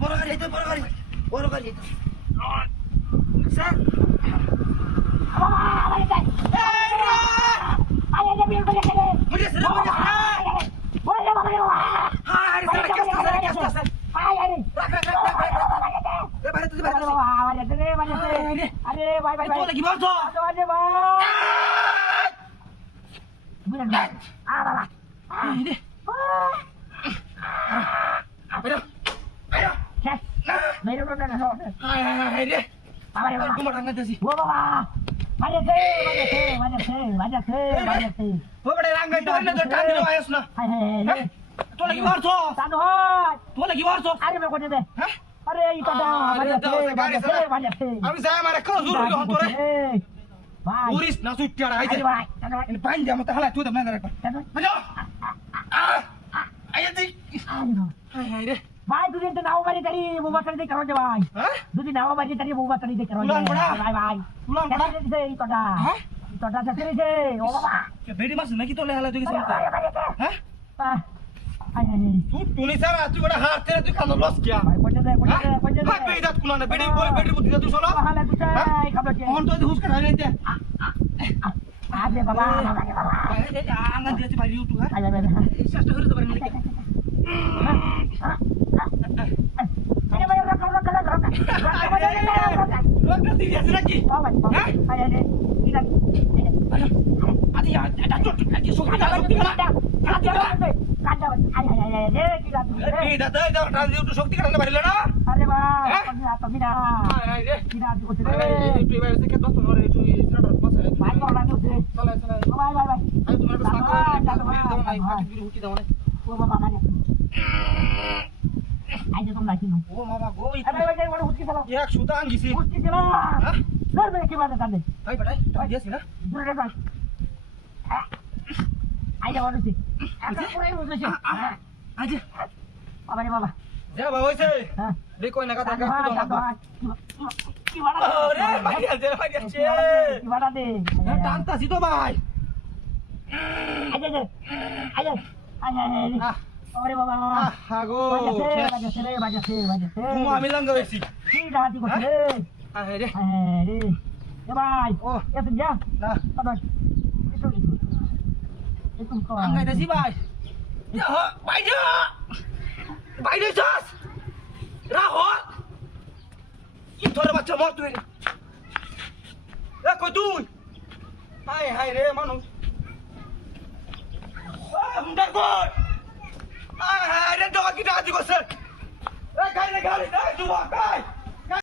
বড় গাড়ি এটা বড় গাড়ি এটা স্যার বাবা আরে যাই আরে বিল করে খেলে মুঝে স্যার ওরে বাবা রে আরে স্যার কেসটা স্যার আরে রাখ এ বাইরে তুই বাইরে বাবা আরে রে আরে ভাই ভাই তো লাগি বলছো আরে ভাই বুঝলেন না বাবা রে বাইরে শেষ মেরে রোড না হাই রে বাবা রে বাবা তোমার রান্না দিছি ও বাবা বাজে ও বড় রাঙ্গা তো না তো টান দিলো আইস না হাই হাই তো লাগি বলছো সাধু হয় তো লাগি বলছো আরে মে কোনে দে হ্যাঁ আরে এই কথা বাজে আমি যাই মারে কোন জোর হলো তোরে ভাই পুলিশ না সুট্টিয়া আইছে আরে ভাই ইন পাইন জামা তাহলে তুই তো না রাখ বুঝো আইতি হাই রে ভাই দুদিন তো নাও বাড়ি তারি বুবা তারি দেখো যে ভাই হ্যাঁ দুদিন নাও বাড়ি তারি বুবা তারি দেখো উলান বড়া ভাই ভাই উলান বড়া এই কথা হ্যাঁ কথা দেখে ও বাবা বেডি মাছ নাকি তো লেহালা তুই হ্যাঁ হাই হাই তুই সারা তুই বড় হাত তে তুই কানো লস কিয়া ভাই কোনে দে ভাই বেদাত কোনা না বেডি বেডি বুদ্ধি তুই শোনা হালে তুই খাবে কি কোন তো হুস করে আইতে আরে বাবা আঙ্গা দিয়েছি ভাই ইউটিউব হ্যাঁ আরে বাবা চেষ্টা করে তো পারি না আরে ভাই রক রক দিয়েছি নাকি হ্যাঁ আরে আরে কি লাগে আদি এটা চট আদি সুখা কাটা আরে কি লাগে এই দাদা এটা ইউটিউব শক্তি কাটাতে পারিল না আরে ভাই তুমি না আই রে কি না করতে তুই ভাই থেকে দশ নরে তুই স্টার্টার পাস ভাই বলা তো চলে চলে ভাই ভাই ভাই আই তোমার কাছে দাও নাই হাতি হুটি দাও নাই ও বাবা মানে আই যে তোমরা কি না ও বাবা গো আরে ভাই বড় হুটকি চালাও এক সুতা আঙ্গিছি হুটকি চালাও হ্যাঁ ধরবে কি বাদে তাহলে ভাই বেটাই তুই দিয়েছি না ধরে ভাই আই যা বলছি একটা পুরাই বুঝেছি আজ বাবা রে বাবা যা বাবা হইছে হ্যাঁ দেখ কই না কথা কি বাড়া ওরে ভাই আছে কি বাড়া দে টানতাছি তো ভাই আই যা আই যা ওরে বাবা আগো বাজাছে তুমি আমি লঙ্গ হইছি কি রাতি করছে আরে রে আরে এ ভাই ও এত যা না বাবা একটু কর আঙ্গাই দেছি ভাই ভাই যা ভাই রে যাস রাহো কি তোর বাচ্চা মর তুই এ কই তুই হাই হাই রে মানুষ হুন্ডার কই হাই হাই রে ডগা কি ডাকি বসে এ গাড়ি গাড়ি তুই